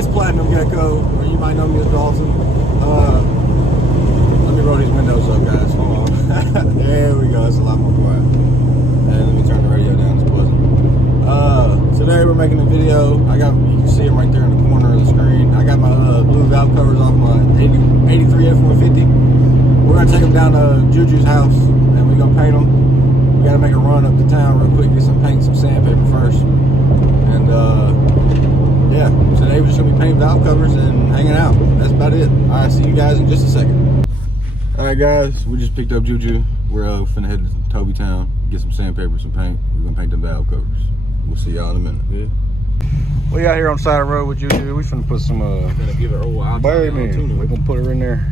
It's Platinum Gecko, or you might know me as Dawson. Let me roll these windows up, guys. Hold on. There we go. It's a lot more quiet. And let me turn the radio down. It's pleasant. Today we're making a video. You can see them right there in the corner of the screen. I got my blue valve covers off my 83 F-150. We're gonna take them down to JuJu's house, and we're gonna paint them. We gotta make a run up to town real quick, get some paint, some sandpaper first. And yeah, today we're just gonna be painting valve covers and hanging out. That's about it. All right, see you guys in just a second. All right, guys, we just picked up JuJu. We're finna head to Toby Town, get some sandpaper, some paint. We're gonna paint the valve covers. We'll see y'all in a minute. Yeah. We out here on the side of the road with JuJu. We finna put some gonna give it berry in. We're gonna put her in there.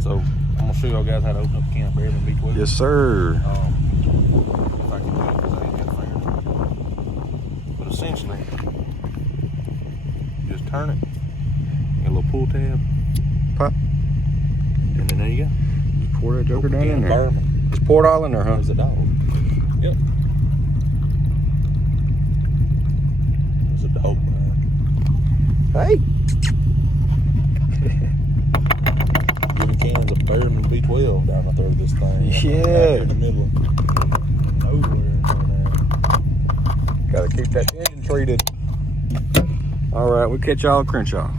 So I'm gonna show y'all guys how to open up a can of berry and B12. Yes, sir. If I can do it, because I ain't got a finger. But essentially, you just turn it. Got a little pull tab. Pop. And then there you go. Just pour that joker down in there. Bourbon. Just pour it all in there, huh? There's a dog. Yep. There's a dog, man. Hey. Giving cans of bourbon and B12 down the throat of this thing. Yeah. Right here in the middle of nowhere. Gotta keep that engine treated. All right, we'll catch y'all at Crenshaw.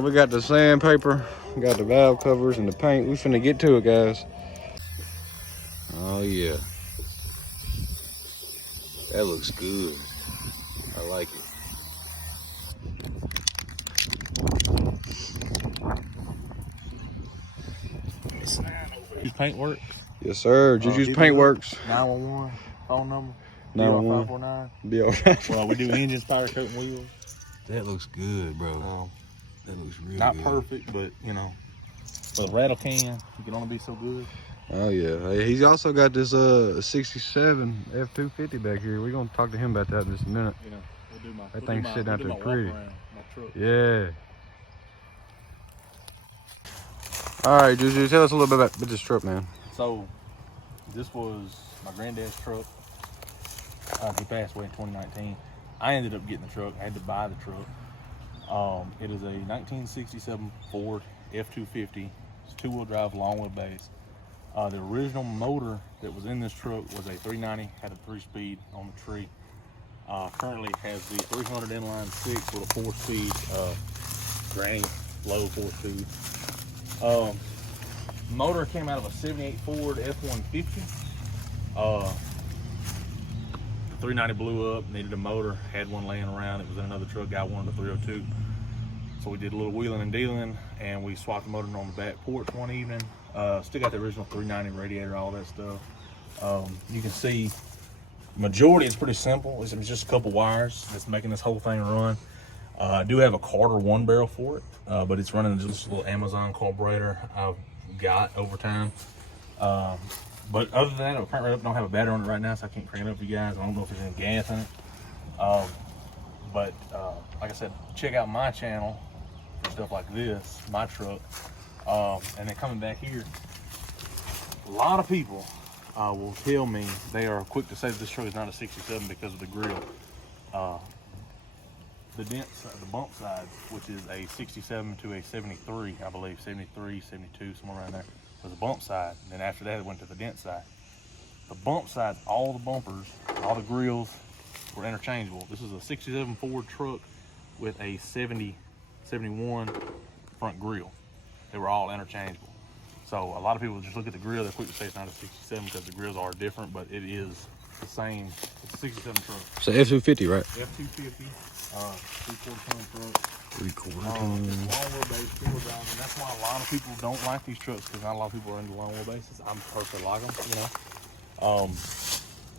We got the sandpaper, we got the valve covers and the paint. We finna get to it, guys. Oh yeah, that looks good. I like it. His paint works. Yes, sir. JuJu's paint works. 911 phone number. 911. 549. Be alright. Well, we do engines, powder coat, and wheels. That looks good, bro. That looks real not good. Perfect, but you know, for a rattle can, you can only be so good. Oh yeah. Hey, he's also got this 67 F-250 back here. We're gonna talk to him about that in just a minute. You know, we'll do my. That thing's sitting out there pretty. My truck. Yeah. All right, JuJu, tell us a little bit about this truck, man. So, this was my granddad's truck. He passed away in 2019. I ended up getting the truck. I had to buy the truck. It is a 1967 Ford F-250. It's two-wheel drive, long wheelbase. The original motor that was in this truck was a 390, had a 3-speed on the tree. Currently has the 300 inline 6 with a 4-speed granny low 4-speed. Motor came out of a 78 Ford F-150. The 390 blew up, needed a motor, had one laying around. It was in another truck, guy wanted a 302. So we did a little wheeling and dealing, and we swapped the motor on the back porch one evening. Still got the original 390 radiator, all that stuff. You can see majority is pretty simple. It's just a couple wires that's making this whole thing run. I do have a Carter 1-barrel for it, but it's running just a little Amazon carburetor I've got over time. But other than that, I currently don't have a battery on it right now, so I can't crank it up for you guys. I don't know if there's any gas in it. Like I said, check out my channel for stuff like this, my truck. And then coming back here, a lot of people will tell me they are quick to say that this truck is not a 67 because of the grill. The bump sides, which is a 67 to a 73, I believe, 73, 72, somewhere around there, was a bump side. And then after that, it went to the dent side. The bump sides, all the bumpers, all the grills were interchangeable. This is a 67 Ford truck with a 71 front grill. They were all interchangeable. So a lot of people just look at the grill, they're quick to say it's not a 67 because the grills are different, but it is the same. It's a 67 truck. It's an F-250, right? F-250, 3/4 ton truck. 3/4 ton. Long wheelbase, four-wheel drive, and that's why a lot of people don't like these trucks because not a lot of people are into long wheelbases. I'm personally like them, you know.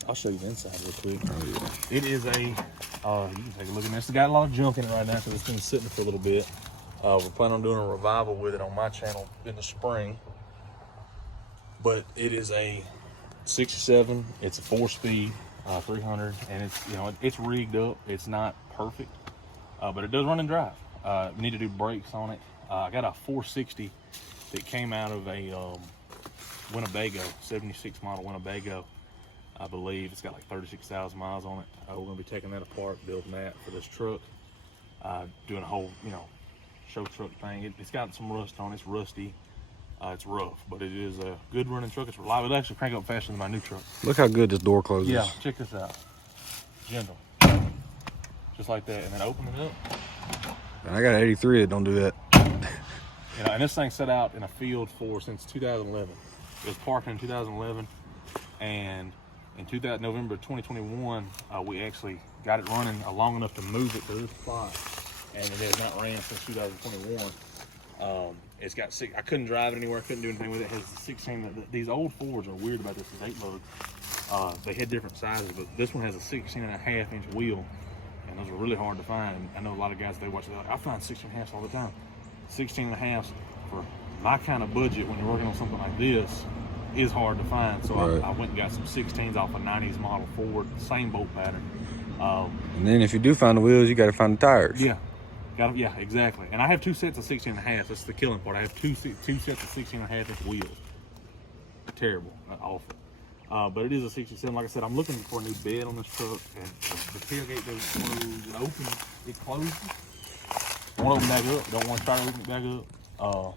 I'll show you the inside real quick. Oh yeah. It is a, you can take a look at this. It's got a lot of junk in it right now because it's been sitting for a little bit. We're planning on doing a revival with it on my channel in the spring. But it is a 67. It's a 4-speed, 300, and it's, you know, it's rigged up. It's not perfect, but it does run and drive. We need to do brakes on it. I got a 460 that came out of a Winnebago, 76 model Winnebago, I believe. It's got like 36,000 miles on it. We're gonna be taking that apart, building that for this truck, doing a whole, you know, show truck thing. It's got some rust on it. It's rusty. It's rough, but it is a good running truck. It's reliable. It'll actually crank up faster than my new truck. Look how good this door closes. Yeah, check this out. Gentle. Just like that, and then open it up. And I got an 83 that don't do that. You know, and this thing set out in a field since 2011. It was parked in 2011, and in November 2021, we actually got it running long enough to move it to this spot, and it has not ran since 2021. It's got I couldn't drive it anywhere. I couldn't do anything with it. It has 16. These old Fords are weird about this. It's 8 loads. They had different sizes, but this one has a 16.5-inch wheel, and those are really hard to find. I know a lot of guys, they watch it, they're like, I find 16.5s all the time. 16.5s for my kind of budget when you're working on something like this is hard to find. So right. I went and got some 16s off a 90s model Ford, same bolt pattern. And then if you do find the wheels, you got to find the tires. Yeah. Yeah, exactly. And I have 2 sets of 16.5. That's the killing part. I have two sets of 16.5-inch wheels. Terrible, awful. But it is a 67. Like I said, I'm looking for a new bed on this truck, and the tailgate doesn't close. It opens, it closes. I want to open back up. Don't want to try to open it back up.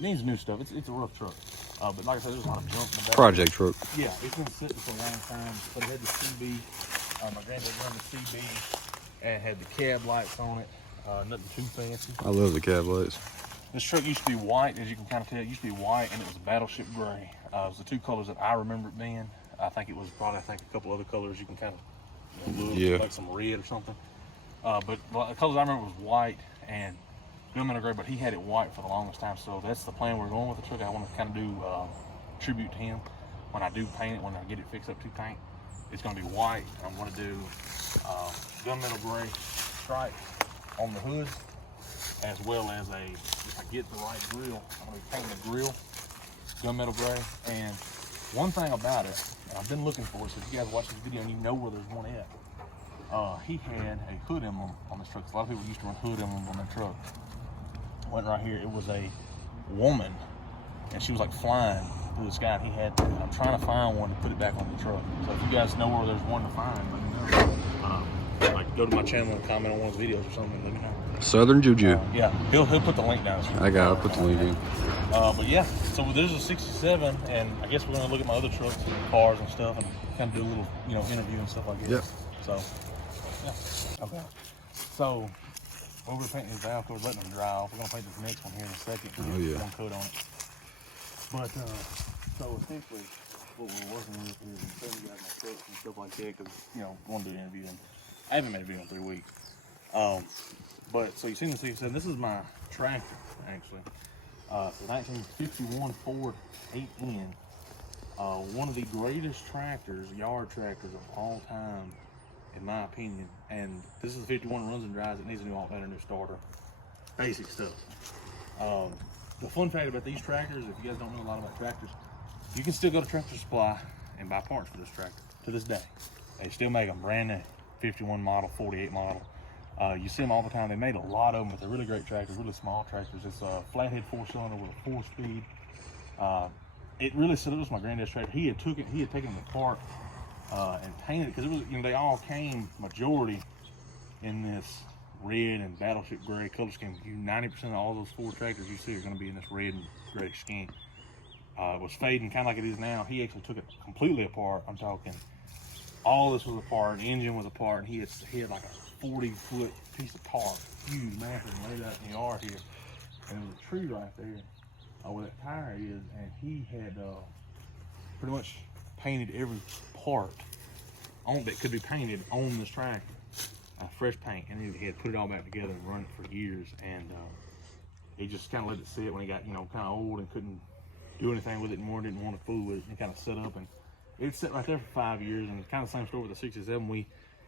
Needs new stuff. It's a rough truck. But like I said, there's a lot of junk in the back. Project truck. Yeah, it's been sitting for a long time. But it had the CB. My granddad run the CB, and had the cab lights on it. Nothing too fancy. I love the cab lights. This truck used to be white, as you can kind of tell. It used to be white, and it was a battleship gray. It was the 2 colors that I remember it being. I think it was probably, a couple other colors you can kind of, you know, look, yeah, like some red or something. But the colors I remember was white and gunmetal gray, but he had it white for the longest time. So that's the plan we're going with the truck. I want to kind of do tribute to him when I do paint it, when I get it fixed up to paint. It's going to be white. I'm going to do gunmetal gray stripes on the hood, as well as if I get the right grill, I'm going to be painting the grill gunmetal gray. And one thing about it, and I've been looking for it, so if you guys watch this video and you know where there's one at, he had a hood emblem on this truck. A lot of people used to run hood emblems on their truck. Went right here, it was a woman, and she was like flying through the sky. And I'm trying to find one to put it back on the truck. So if you guys know where there's one to find, let me know. Like go to my channel and comment on one of his videos or something, let me know. Southern JuJu. Yeah, he'll put the link down. I'll put the link in. But yeah, so there's a 67, and I guess we're gonna look at my other trucks and cars and stuff, and kind of do a little, you know, interview and stuff like that. Yep. So, yeah. Okay. So, we're painting these valve covers, letting them dry off. We're gonna paint this next one here in a second. Oh yeah. One coat on it. But so essentially, what we're working with is showing you guys my trucks and stuff like that, because you know, I want to do an interview. And I haven't made a video in 3 weeks. But so you've seen the 67. This is my tractor, actually. It's a 1951 Ford 8N. One of the greatest tractors, yard tractors of all time, in my opinion. And this is a 51, runs and drives. It needs a new alternator, new starter, basic stuff. The fun fact about these tractors, if you guys don't know a lot about tractors, you can still go to Tractor Supply and buy parts for this tractor to this day. They still make them brand new, 51 model, 48 model. You see them all the time. They made a lot of them, but they're really great tractors, really small tractors. It's a flathead 4-cylinder with a 4-speed. It really set up as my granddad's tractor. He had taken them apart and painted it, because it was, you know, they all came majority in this red and battleship gray color scheme. 90% of all those Ford tractors you see are going to be in this red and gray scheme. It was fading kind of like it is now. He actually took it completely apart. I'm talking all this was apart, the engine was apart, and he had like a 40-foot piece of tarp, huge, massive, laid out in the yard here. And there was a tree right there where that tire is, and he had pretty much painted every part on that could be painted on this tractor, fresh paint, and he had put it all back together and run it for years. And he just kind of let it sit when he got, you know, kind of old and couldn't do anything with it anymore, didn't want to fool with it, and kind of set up. And it sat right there for 5 years, and kind of the same story with the 67. We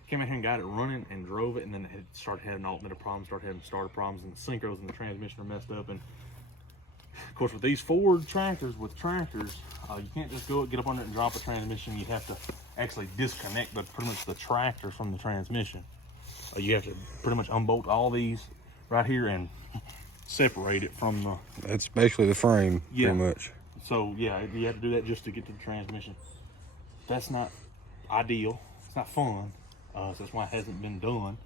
came in here and got it running and drove it, and then it started having alternator problems, started having starter problems, and the synchros and the transmission are messed up. And of course, with these Ford tractors, you can't just get up on it and drop a transmission. You have to actually disconnect pretty much the tractor from the transmission. You have to pretty much unbolt all these right here and separate it from the... That's basically the frame, yeah. pretty much. So yeah, you have to do that just to get to the transmission. That's not ideal. It's not fun. So that's why it hasn't been done.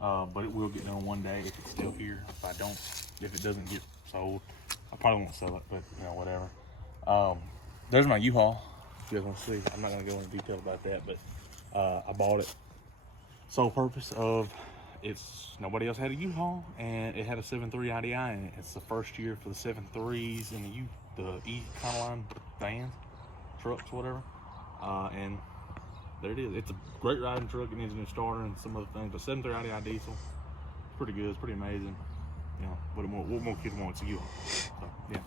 But it will get done one day if it's still here. If it doesn't get sold, I probably won't sell it, but you know, whatever. There's my U-Haul. If you guys want to see, I'm not going to go into detail about that, but I bought it. Sole purpose of nobody else had a U-Haul, and it had a 7.3 IDI in it. It's the first year for the 7.3s and the E-Econoline vans, trucks, whatever. And there it is. It's a great riding truck. It needs a new starter and some other things, but 7.3 IDI diesel, it's pretty good. It's pretty amazing. You know, what more kids want? It's a U-Haul. So yeah.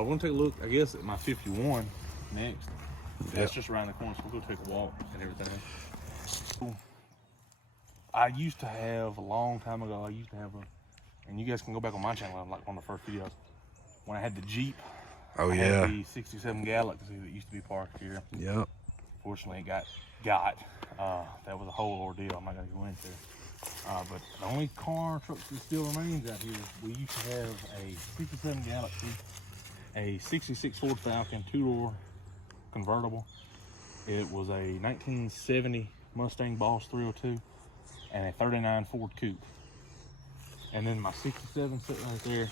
We're gonna take a look, I guess, at my 51 next. That's just around the corner, so we'll go take a walk and everything. I used to have, a long time ago, and you guys can go back on my channel, like one of the first videos, when I had the Jeep. Oh, I yeah. had the 67 Galaxy that used to be parked here. Yep. Fortunately, it got. That was a whole ordeal I'm not going to go into. But the only truck that still remains out here, we used to have a 67 Galaxy, a 66 Ford Falcon 2-door convertible. It was a 1970 Mustang Boss 302 and a 39 Ford Coupe. And then my 67 sitting right there.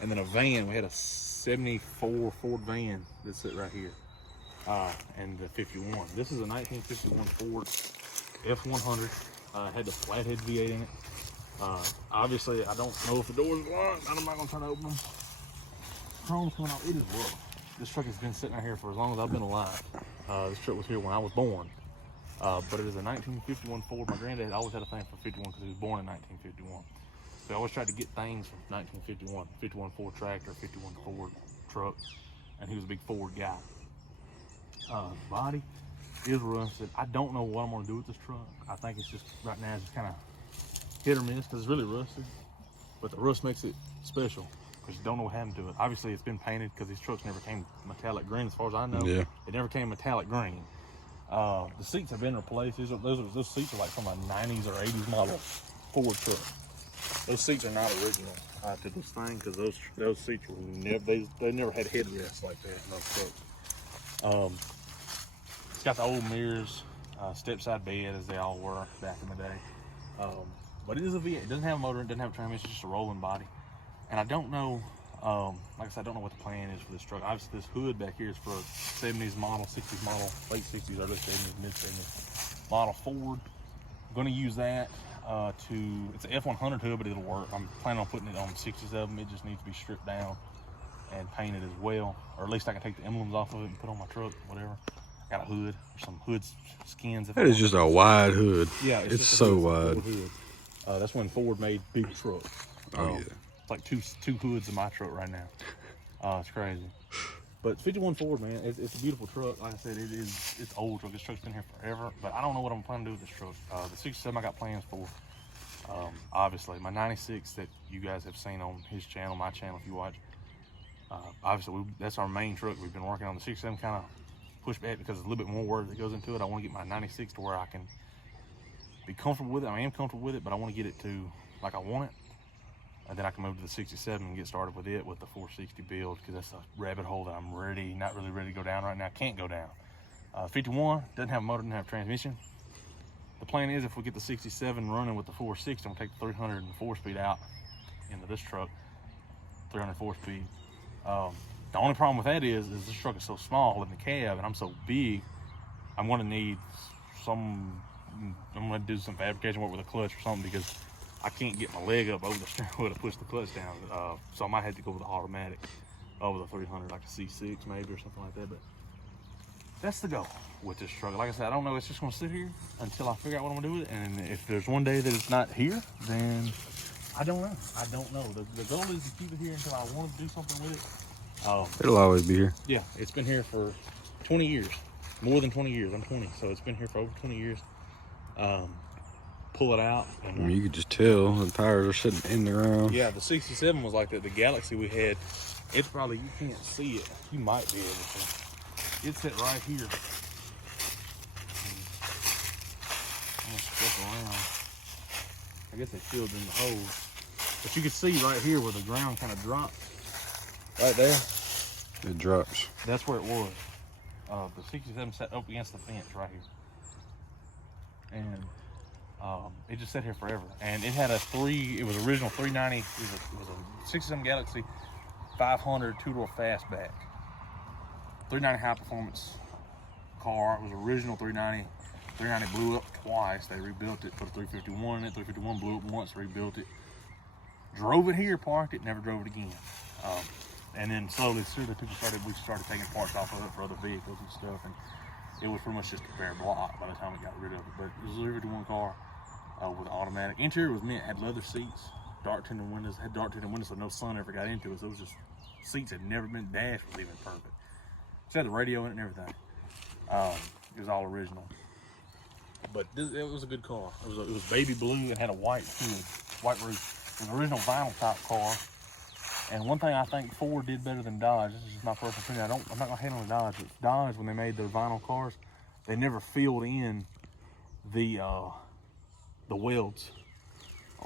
And then a van, we had a 74 Ford van that sit right here. And the 51. This is a 1951 Ford F100. Had the flathead V8 in it. Obviously, I don't know if the doors are locked. I'm not gonna try to open them. Chrome's coming out. It is rough. This truck has been sitting out here for as long as I've been alive. This truck was here when I was born. But it is a 1951 Ford. My granddad always had a thing for 51 because he was born in 1951. So I always tried to get things from 1951. 51 Ford tractor, 51 Ford truck, and he was a big Ford guy. Body is rusted. I don't know what I'm gonna do with this truck. I think it's just, right now, it's just kind of hit or miss because it's really rusted. But the rust makes it special because you don't know what happened to it. Obviously, it's been painted because these trucks never came metallic green, as far as I know. Yeah. It never came metallic green. The seats have been replaced. Those seats are like from a 90s or 80s model Ford truck. Those seats are not original to this thing because those seats were they never had headrests like that in those trucks. It's got the old mirrors, step-side bed as they all were back in the day. But it is a V8. It doesn't have a motor. It doesn't have a transmission. It's just a rolling body. And I don't know, like I said, I don't know what the plan is for this truck. Obviously, this hood back here is for a 70s model, 60s model, late 60s, early 70s, mid 70s model Ford. I'm going to use that it's an F100 hood, but it'll work. I'm planning on putting it on 67. It just needs to be stripped down and painted as well. Or at least I can take the emblems off of it and put it on my truck, whatever. I got a hood, or some hood skins. That is just a wide hood. Yeah, it's so wide. Hood. That's when Ford made big trucks. Oh, yeah. It's like two hoods in my truck right now. It's crazy. But 51 Ford, man, it's a beautiful truck. Like I said, it's old truck. This truck's been here forever, but I don't know what I'm planning to do with this truck. The 67 I got plans for. Obviously, my 96 that you guys have seen on his channel, my channel, if you watch. Obviously, that's our main truck. We've been working on the 67 kind of push back because there's a little bit more work that goes into it. I want to get my 96 to where I can be comfortable with it. I am comfortable with it, but I want to get it to like I want it. And then I can move to the 67 and get started with it with the 460 build, because that's a rabbit hole that I'm not really ready to go down right now. I can't go down. 51 doesn't have a motor, doesn't have transmission. The plan is if we get the 67 running with the 460, I'm gonna take the 304 speed out into this truck, 304 speed. The only problem with that is this truck is so small in the cab and I'm so big, I'm gonna need I'm gonna do some fabrication work with a clutch or something, because I can't get my leg up over the steering wheel to push the clutch down. So I might have to go with the automatic over the 300, like a C6 maybe or something like that. But that's the goal with this truck. Like I said, I don't know. It's just gonna sit here until I figure out what I'm gonna do with it. And if there's one day that it's not here, then I don't know. I don't know. The goal is to keep it here until I want to do something with it. It'll always be here. Yeah, it's been here for 20 years, more than 20 years. I'm 20, so it's been here for over 20 years. Pull it out. And, I mean, you could just tell the tires are sitting in the ground. yeah, the 67 was like that. The Galaxy we had, it's probably, you can't see it. You might be able to. It's set right here. I'm gonna step around. I guess they filled in the holes. But you can see right here where the ground kind of drops. Right there. It drops. That's where it was. The 67 sat up against the fence right here. And it just sat here forever. And it had it was original 390. It was a 67 Galaxy 500 two-door fastback. 390 high performance car. It was original 390. 390 blew up twice. They rebuilt it, put a 351 in it. 351 blew up once, rebuilt it. Drove it here, parked it, never drove it again. And then slowly through we started taking parts off of it for other vehicles and stuff. And it was pretty much just a bare block by the time we got rid of it. But it was a 351 car with automatic. Interior was mint, had leather seats, dark tinted windows, so no sun ever got into it. So it was just, seats had never been, dash was even perfect. It had the radio in it and everything. It was all original. But it was a good car. It was baby blue and had a white hood, white roof. It was an original vinyl type car. And one thing I think Ford did better than Dodge, this is just my personal opinion, I'm not gonna hate on Dodge, but Dodge, when they made their vinyl cars, they never filled in the welds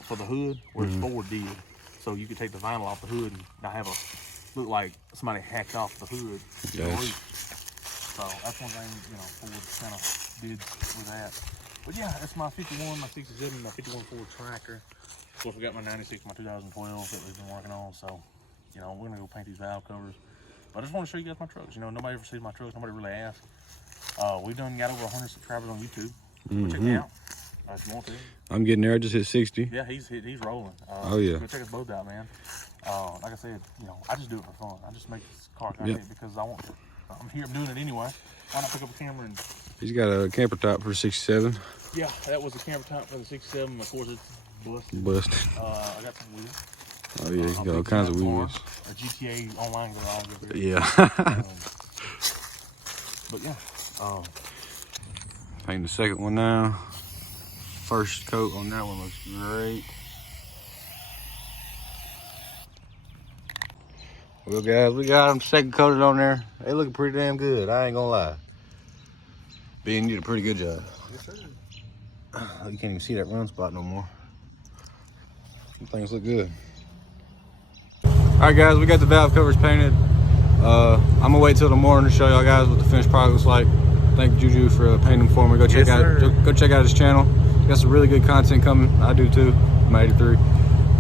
for the hood, whereas Ford did. So you could take the vinyl off the hood and not have look like somebody hacked off the hood. Yes. So that's one thing, Ford kind of did with that. But yeah, that's my 51, my 67, my 51 Ford Tracker. Of course, we got my 96, my 2012 that we've been working on. So, we're gonna go paint these valve covers. But I just want to show you guys my trucks. Nobody ever sees my trucks. Nobody really asks. We've got over 100 subscribers on YouTube. Check me out if you want to. I'm getting there. I just hit 60. Yeah, he's rolling. Oh yeah. Go check us both out, man. Like I said, I just do it for fun. I just make this car content because I want to. I'm here. I'm doing it anyway. Why not pick up a camera and? He's got a camper top for 67. Yeah, that was a camera top for the 67. Of course, it's busted. I got some wheels. Oh yeah, he's got all kinds of wheels. A GTA Online garage. Yeah. But yeah. Painting the second one now. First coat on that one looks great. Well guys, we got them second coated on there. They looking pretty damn good, I ain't gonna lie. Ben did a pretty good job. Yes, sir. You can't even see that run spot no more. Some things look good. Alright guys, we got the valve covers painted. I'm gonna wait till the morning to show y'all guys what the finished product looks like. Thank JuJu for painting them for me. Go check out his channel. He got some really good content coming. I do too. I'm 83.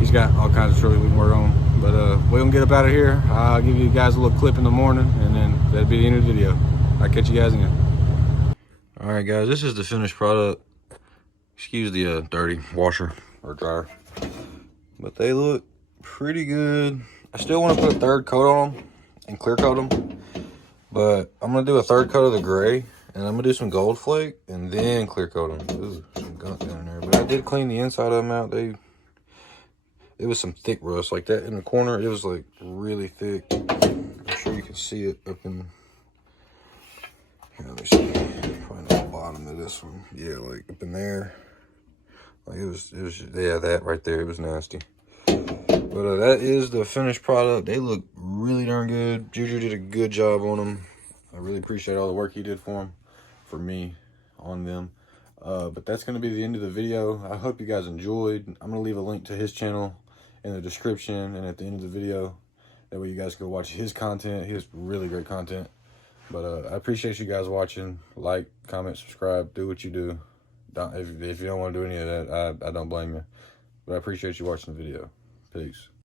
He's got all kinds of trucks we can work on. But we're gonna get up out of here. I'll give you guys a little clip in the morning, and then that'll be the end of the video. I'll catch you guys again. All right, guys, this is the finished product. Excuse the dirty washer or dryer, but they look pretty good. I still want to put a third coat on them and clear coat them, but I'm gonna do a third coat of the gray, and I'm gonna do some gold flake and then clear coat them. Ooh, some gunk down there, but I did clean the inside of them out. It was some thick rust like that in the corner. It was like really thick. I'm sure you can see it up in. Here, let me see. Probably on the bottom of this one. Yeah, like up in there. Like it was. Yeah, that right there. It was nasty. But that is the finished product. They look really darn good. JuJu did a good job on them. I really appreciate all the work he did for them, for me, on them. But that's going to be the end of the video. I hope you guys enjoyed. I'm going to leave a link to his channel in the description and at the end of the video. That way you guys can watch his content. He has really great content. But I appreciate you guys watching. Like, comment, subscribe, do what you do. If you don't want to do any of that, I don't blame you. But I appreciate you watching the video. Peace.